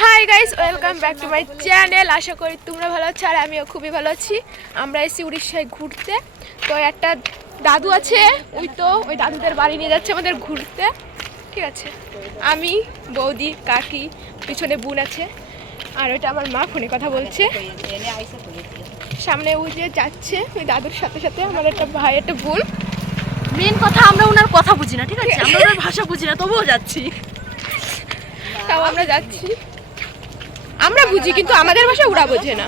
High guys, welcome back to my channel. আশা করি তোমরা ভালো আছো আর আমিও খুবই ভালো আছি। আমরা এসেছি উড়িষ্যায় ঘুরতে। তো একটা দাদু আছে, ওই দাদুদের বাড়ি নিয়ে যাচ্ছে আমাদের ঘুরতে। ঠিক আছে, আমি, বৌদি, কাকি, পিছনে বোন আছে, আর ওইটা আমার মা ফোনে কথা বলছে। সামনে ওই যে যাচ্ছে ওই দাদুর সাথে সাথে আমার একটা ভাই, একটা বোন। মেন কথা আমরা ওনার কথা বুঝি না, ঠিক আছে? আমরা ওনার ভাষা বুঝি না, তবুও যাচ্ছি। তাও আমরা যাচ্ছি, আমরা বুঝি কিন্তু আমাদের ভাষা ওরা বোঝে না।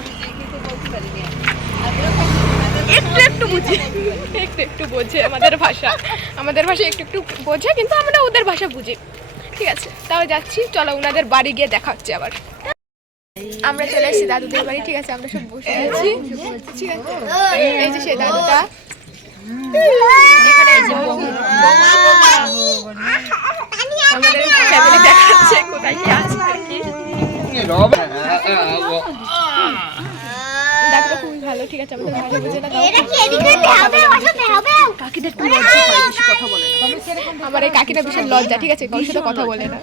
একটু একটু বুঝি, একটু একটু বোঝে আমাদের ভাষা একটু একটু বোঝে, কিন্তু আমরা ওদের ভাষা বুঝি। ঠিক আছে, তাও যাচ্ছি, চলো ওনাদের বাড়ি গিয়ে দেখা হচ্ছে আবার। আমরা চলে এসেছি দাদুদের বাড়ি। ঠিক আছে, আমরা সব বসে আছি। ঠিক আছে, এই যে সেই দাদুটা, এখানে এই যে আমাদের ফ্যামিলি দেখাচ্ছে কোথায় কি আছে আর কি। দাদুটা খুবই ভালো। ঠিক আছে, আমাদের ভাষা বুঝে না, কাকিটা একটু লজ্জা হয়, বেশি কথা বলে না। আমার এই কাকিটা ভীষণ লজ্জা, ঠিক আছে, কারোর সাথে কথা বলে না,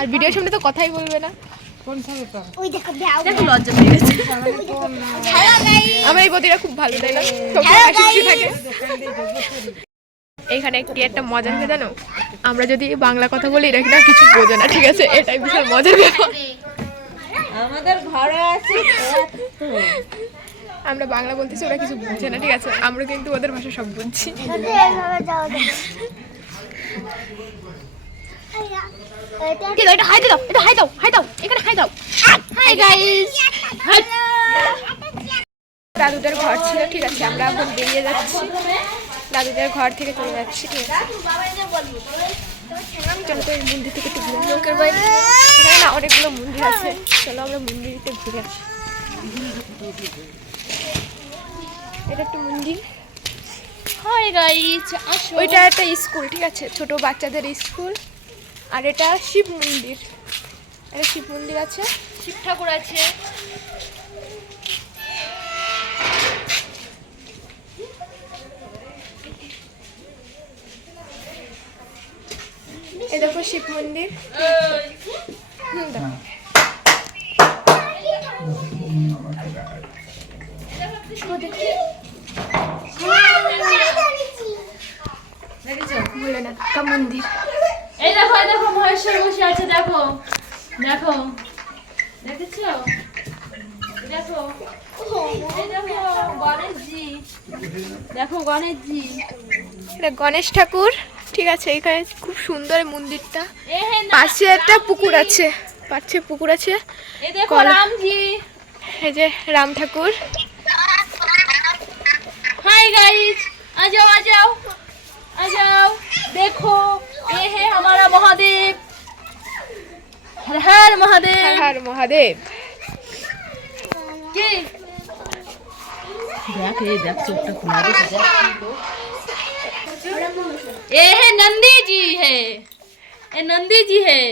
আর ভিডিওর সামনে তো কথাই বলবে না। লজ্জা পেয়ে গেছে। আমার এই বদিরা খুব ভালো, তাই না? সবসময় হাসি খুশি থাকে। এইখানে একটা মজার কি জানো, আমরা যদি বাংলা কথা বলি এরা কিনা কিছু বোঝে না। ঠিক আছে, এটাই বিশাল মজার ব্যাপার। আমাদের ঘরে আছে, আমরা বাংলা বলতেছি, ওরা কিছু বুঝছে না। ঠিক আছে, আমরা কিন্তু ওদের ভাষা সব বুঝছি। এটা হাই দাও, এটা হাই দাও, এখানে হাই দাও। হাই গাইস, দাদুদের ঘর ছিল। ঠিক আছে, আমরা এখন বেরিয়ে যাচ্ছি, দাদুদের ঘর থেকে চলে যাচ্ছি। ঠিক আছে, চলো তো এই মন্দির থেকে একটু ঘুরে। লোকের বাড়ি এখানে না অনেকগুলো মন্দির আছে, চলো আমরা মন্দিরতে ঘুরে আসি। এটা একটা মন্দির। হাই গাইস, আসো। ওইটা একটা স্কুল, ঠিক আছে, ছোট বাচ্চাদের স্কুল। আর এটা শিব মন্দির, এটা শিব মন্দির আছে, শিব ঠাকুর আছে। এই দেখো শিব মন্দির। মন্দির, এই দেখো, এই দেখো মহেশ্বর বসে আছে, দেখো দেখো, দেখেছো? দেখো, এই দেখো গণেশজি, দেখো গণেশজি, এটা গণেশ ঠাকুর। ঠিক আছে, এখানে খুব সুন্দর মন্দিরটা। পাশে একটা পুকুর আছে, এই দেখো রামজি, এই যে রাম ঠাকুর। हाय गाइस, आ जाओ आ जाओ आ जाओ, देखो ये है हमारा महादेव। हर हर महादेव, हर हर महादेव। की देख, ये देख चोटा खुला दे, ये है नंदी जी है, ये नंदी जी है।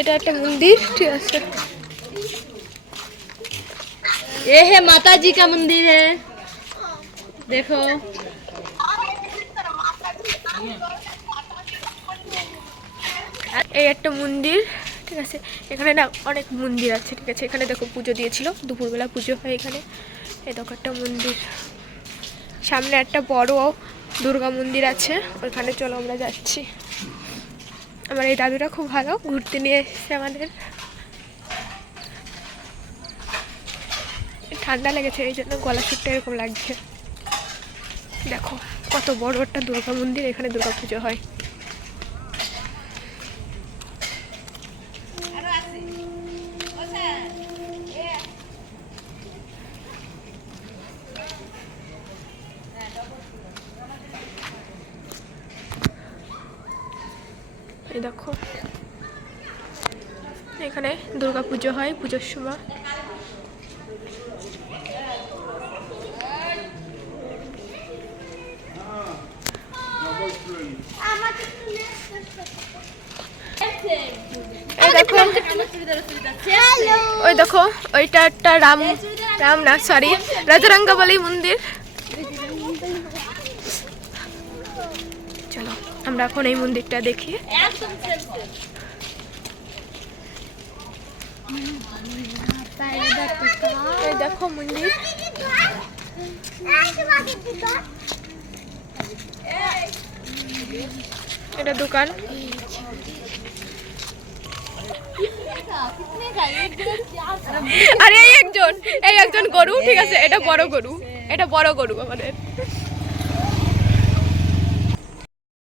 এটা একটা মন্দির। ঠিক আছে, ये है माता जी का मंदिर है, देखो। এই একটা মন্দির। ঠিক আছে, এখানে না অনেক মন্দির আছে। ঠিক আছে, এখানে দেখো পুজো দিয়েছিল, দুপুরবেলা পুজো হয় এখানে। এই দেখো একটা মন্দির, সামনে একটা বড় দুর্গা মন্দির আছে, ওইখানে চলো আমরা যাচ্ছি। আমার এই দাদুটা খুব ভালো, ঘুরতে নিয়ে এসেছে আমাদের। ঠান্ডা লেগেছে, এই জন্য গলা সুরটা এরকম লাগছে। দেখো কত বড় একটা দুর্গা মন্দির, এখানে দুর্গা পুজো হয়। এই দেখো এখানে দুর্গা পুজো হয়, পুজোর সময়। এই দেখো, ওই দেখো ওইটা একটা রাম না সরি রাজারাঙ্গাবলী মন্দির। চলো আমরা এখন এই মন্দিরটা দেখি। এই দেখো মন্দির, এটা দোকান। আরে এই একজন গরু, ঠিক আছে, এটা বড় গরু, এটা বড় গরু আমাদের।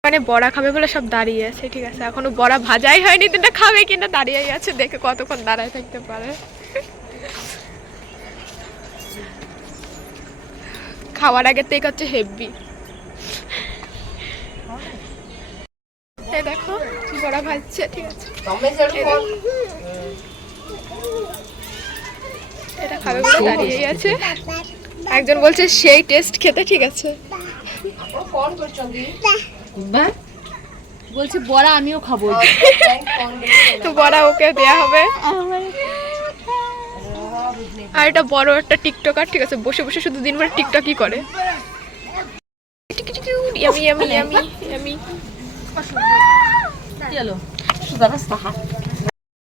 মানে বড়া খাবে বলে সব দাঁড়িয়ে আছে, ঠিক আছে, এখনো বড়া ভাজাই হয়নি, তিনটা খাবে কিনা দাঁড়িয়েই আছে, দেখে কতক্ষণ দাঁড়ায় থাকতে পারে। খাওয়ার আগে থেকে হচ্ছে হেভি। এই দেখো বড়া ভাজছে, ঠিক আছে, এটা খাবে বলে দাঁড়িয়েই আছে। একজন বলছে সেই টেস্ট খেতে, ঠিক আছে, বলছি বড়া আমিও খাবো। তো বড়া ওকে দেয়া হবে। আর এটা বড় একটা টিকটকার, ঠিক আছে, বসে বসে শুধু দিনভর টিকটকই করে। Yummy yummy yummy yummy.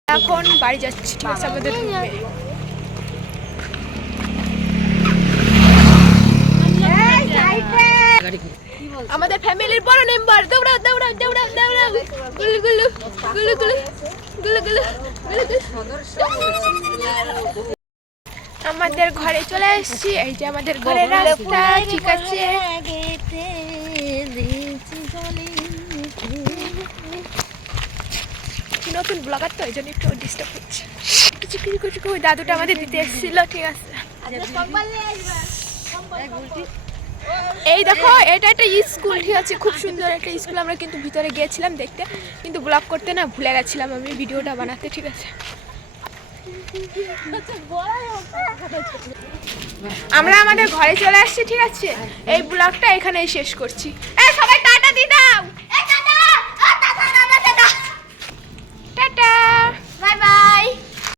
এখন বাড়ি যাচ্ছি, ঠিক আছে, আমাদের রুমে। আমাদের ফ্যামিলির বড় মেম্বার, দৌড়াও দৌড়াও দৌড়াও দৌড়াও, গুলু গুলু গুলু গুলু গুলু গুলু গুলু। আমাদের ঘরে চলে এসেছি, এই যে আমাদের ঘরের রাস্তা, ঠিক আছে। নতুন ব্লগার তো, এই জন্য একটু ডিস্টার্ব হচ্ছে। কিছু কিছু কিছু ওই দাদুটা আমাদের দিতে এসেছিল, ঠিক আছে। এই দেখো এটা একটা স্কুল, ঠিক আছে, খুব সুন্দর একটা স্কুল। আমরা কিন্তু ভিতরে গিয়েছিলাম দেখতে, কিন্তু ব্লগ করতে না ভুলে গেছিলাম আমি ভিডিওটা বানাতে, ঠিক আছে। আমরা আমাদের ঘরে চলে আসছি, ঠিক আছে, এই ব্লগটা এখানেই শেষ করছি। সবাই